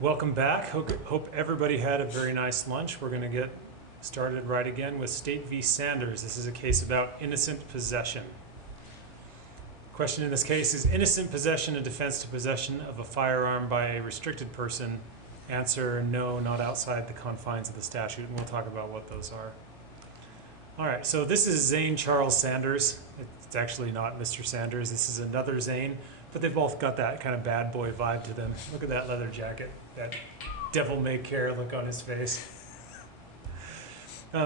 Welcome back. Hope everybody had a very nice lunch. We're going to get started right again with State v. Sanders. This is a case about innocent possession. Question in this case is innocent possession a defense to possession of a firearm by a restricted person? Answer, no, not outside the confines of the statute, and we'll talk about what those are. All right, so this is Zane Charles Sanders. It's actually not Mr. Sanders. This is another Zane, but they've both got that kind of bad boy vibe to them. Look at that leather jacket, that devil-may-care look on his face.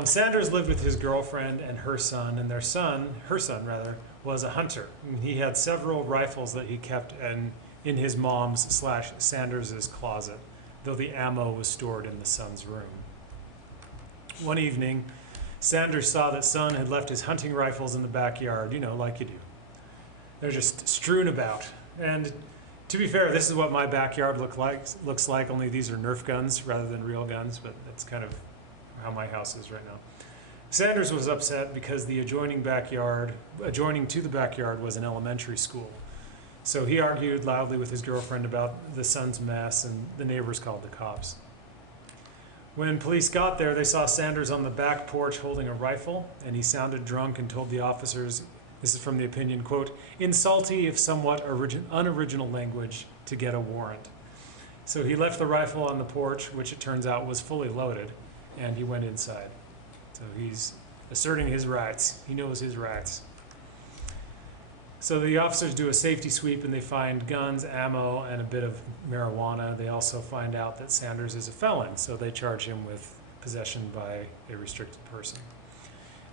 Sanders lived with his girlfriend and her son, and her son, was a hunter. He had several rifles that he kept in his mom's / Sanders's closet, though the ammo was stored in the son's room. One evening, Sanders saw that son had left his hunting rifles in the backyard, you know, like you do. They're just strewn about. And to be fair, this is what my backyard looks like, only these are Nerf guns rather than real guns, but that's kind of how my house is right now. Sanders was upset because the adjoining to the backyard was an elementary school. So he argued loudly with his girlfriend about the son's mess, and the neighbors called the cops. When police got there, they saw Sanders on the back porch holding a rifle, and he sounded drunk and told the officers, this is from the opinion, quote, in salty if somewhat unoriginal language to get a warrant. So he left the rifle on the porch, which it turns out was fully loaded, and he went inside. So he's asserting his rights. He knows his rights. So the officers do a safety sweep and they find guns, ammo, and a bit of marijuana. They also find out that Sanders is a felon, so they charge him with possession by a restricted person.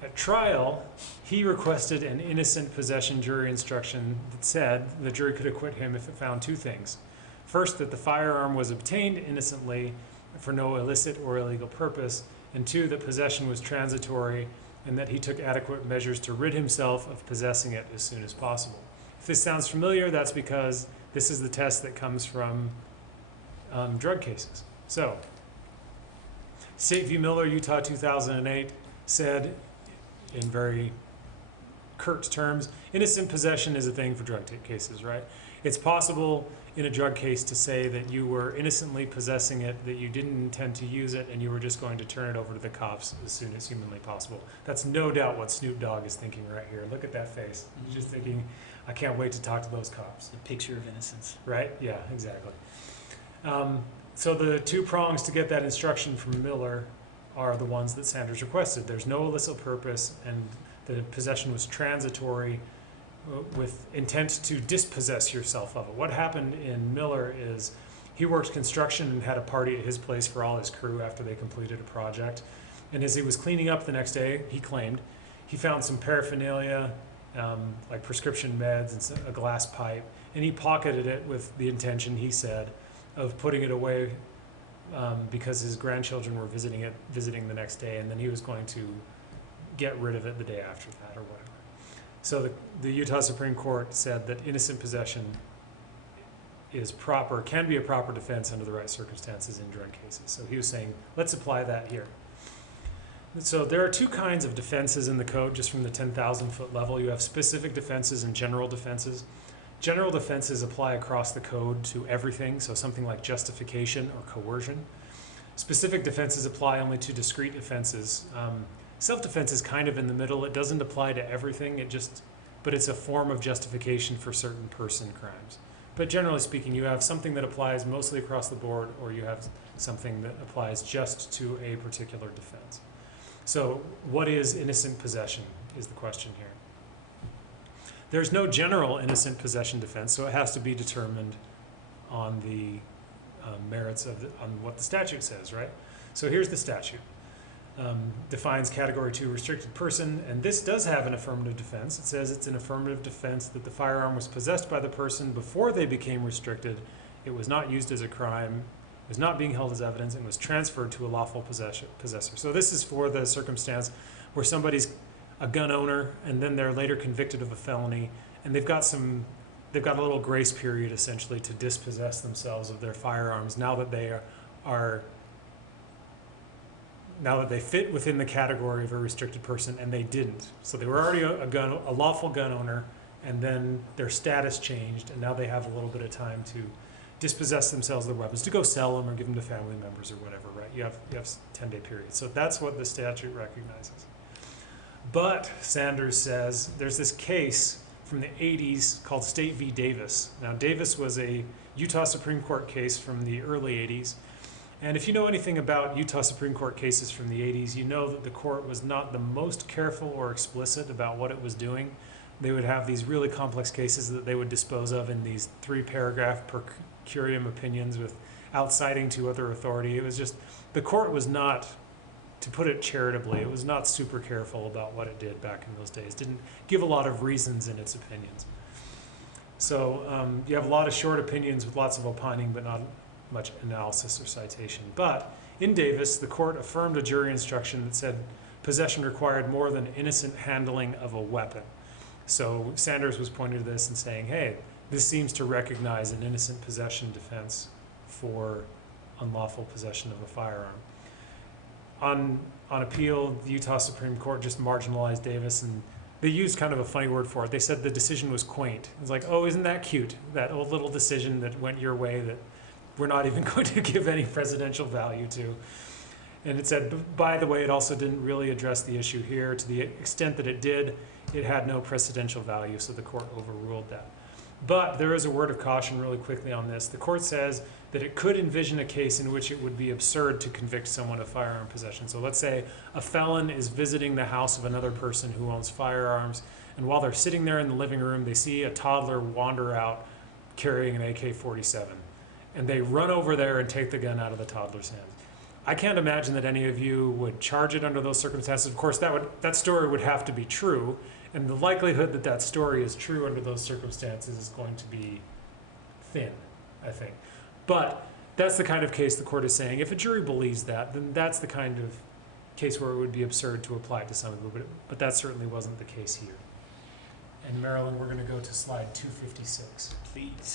At trial, he requested an innocent possession jury instruction that said the jury could acquit him if it found two things. First, that the firearm was obtained innocently for no illicit or illegal purpose, and two, that possession was transitory and that he took adequate measures to rid himself of possessing it as soon as possible. If this sounds familiar, that's because this is the test that comes from drug cases. So, State v. Miller, Utah 2008, said in very curt terms, innocent possession is a thing for drug cases, right? It's possible in a drug case to say that you were innocently possessing it, that you didn't intend to use it, and you were just going to turn it over to the cops as soon as humanly possible. That's no doubt what Snoop Dogg is thinking right here. Look at that face. He's just thinking, I can't wait to talk to those cops. The picture of innocence. Right? Yeah, exactly. So the two prongs to get that instruction from Miller are the ones that Sanders requested. There's no illicit purpose, and the possession was transitory with intent to dispossess yourself of it. What happened in Miller is he worked construction and had a party at his place for all his crew after they completed a project. And as he was cleaning up the next day, he claimed, he found some paraphernalia, like prescription meds and a glass pipe, and he pocketed it with the intention, he said, of putting it away because his grandchildren were visiting the next day, and then he was going to get rid of it the day after that or whatever. So the Utah Supreme Court said that innocent possession is proper, can be a proper defense under the right circumstances in drug cases. So he was saying, let's apply that here. So there are two kinds of defenses in the code, just from the 10,000-foot level. You have specific defenses and general defenses. General defenses apply across the code to everything, so something like justification or coercion. Specific defenses apply only to discrete offenses. Self-defense is kind of in the middle. It doesn't apply to everything, but it's a form of justification for certain person crimes. But generally speaking, you have something that applies mostly across the board, or you have something that applies just to a particular defense. So what is innocent possession is the question here. There's no general innocent possession defense, so it has to be determined on the merits of on what the statute says, right? So here's the statute. Defines category 2 restricted person, and this does have an affirmative defense. It says it's an affirmative defense that the firearm was possessed by the person before they became restricted, it was not used as a crime, it was not being held as evidence, and was transferred to a lawful possessor. So this is for the circumstance where somebody's a gun owner and then they're later convicted of a felony, and they've got a little grace period essentially to dispossess themselves of their firearms now that they fit within the category of a restricted person, and they didn't. So they were already a lawful gun owner, and then their status changed, and now they have a little bit of time to dispossess themselves of their weapons, to go sell them or give them to family members or whatever, right? You have 10-day period. So that's what the statute recognizes. But Sanders says there's this case from the 80s called State v. Davis. Now, Davis was a Utah Supreme Court case from the early 80s. And if you know anything about Utah Supreme Court cases from the 80s, you know that the court was not the most careful or explicit about what it was doing. They would have these really complex cases that they would dispose of in these 3-paragraph per curiam opinions without citing to other authority. It was just, the court was not, to put it charitably, it was not super careful about what it did back in those days. Didn't give a lot of reasons in its opinions. So you have a lot of short opinions with lots of opining, but not much analysis or citation. But in Davis, the court affirmed a jury instruction that said possession required more than innocent handling of a weapon. So Sanders was pointing to this and saying, hey, this seems to recognize an innocent possession defense for unlawful possession of a firearm. On appeal, the Utah Supreme Court just marginalized Davis, and they used kind of a funny word for it. They said the decision was quaint. It was like, oh, isn't that cute? That old little decision that went your way that we're not even going to give any presidential value to. And it said, by the way, it also didn't really address the issue here. To the extent that it did, it had no precedential value, so the court overruled that. But there is a word of caution really quickly on this. The court says that it could envision a case in which it would be absurd to convict someone of firearm possession. So let's say a felon is visiting the house of another person who owns firearms, and while they're sitting there in the living room, they see a toddler wander out carrying an AK-47. And they run over there and take the gun out of the toddler's hands. I can't imagine that any of you would charge it under those circumstances. Of course, that story would have to be true, and the likelihood that that story is true under those circumstances is going to be thin, I think. But that's the kind of case the court is saying, if a jury believes that, then that's the kind of case where it would be absurd to apply it to some people, but that certainly wasn't the case here. And Marilyn, we're going to go to slide 256. Please.